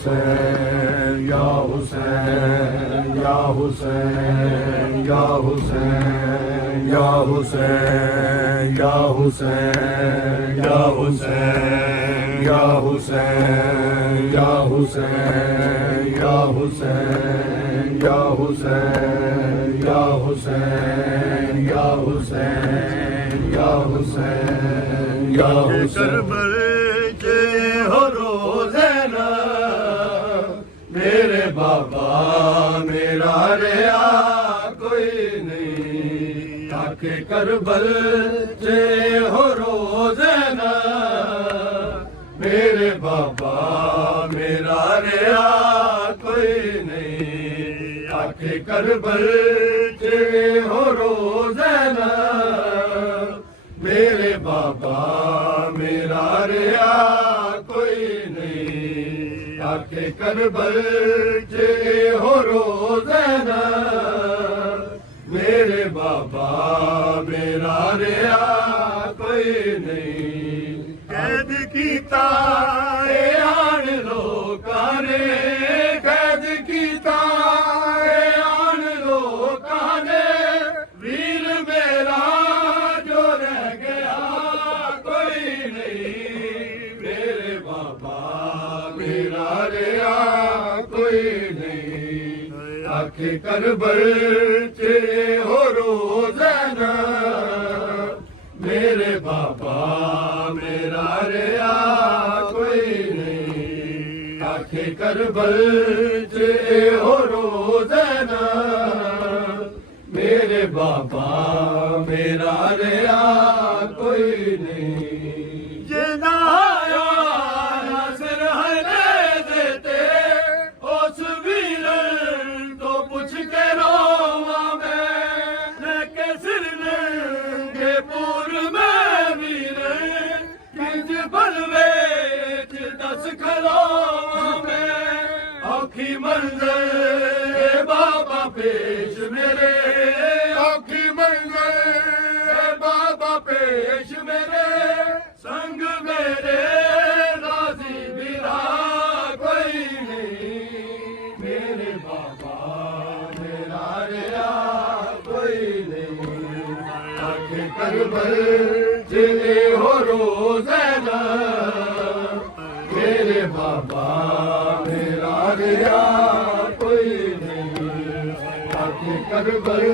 Hussein, Ya Hussein, Ya Hussein, Ya Hussein, Ya Hussein, Ya Hussein, Ya Hussein, Ya Hussein, Ya Hussein, Ya Hussein, Ya Hussein, Ya Hussein, Ya Hussein, Ya Hussein, Ya Hussein. मेरे बाबा मेरा रिया कोई नहीं, आके करबल से हो रोज़ाना। मेरे बाबा मेरा रिया कोई नहीं, आके करबल से हो रोज़ाना। मेरे बाबा मेरा रिया कोई नहीं, आके करबल से हो रोज़ाना। मेरे बाबा मेरा रिया कोई नहीं, कैद कीता आन लोकां ने, कैद कीता आन लोकां ने। वीर मेरा जो रह गया कोई नहीं, मेरे बाबा मेरा रिया कोई नहीं, आके करबल से हो रोज़ाना। मेरे बाबा मेरा रिया कोई नहीं, आके करबल से हो रोज़ाना। मेरे बाबा मेरा रिया कोई नहीं। जिंदा औखी मंज़िल बाबा पेश मेरे, औखी मंज़िल बाबा पेश मेरे। संग मेरे राज़ी बिरा कोई नहीं, मेरे बाबा मेरा रिया कोई नहीं, आके करबल से हो रोज़ाना। मेरे बाबा मेरा रिया कोई नहीं, आके करबल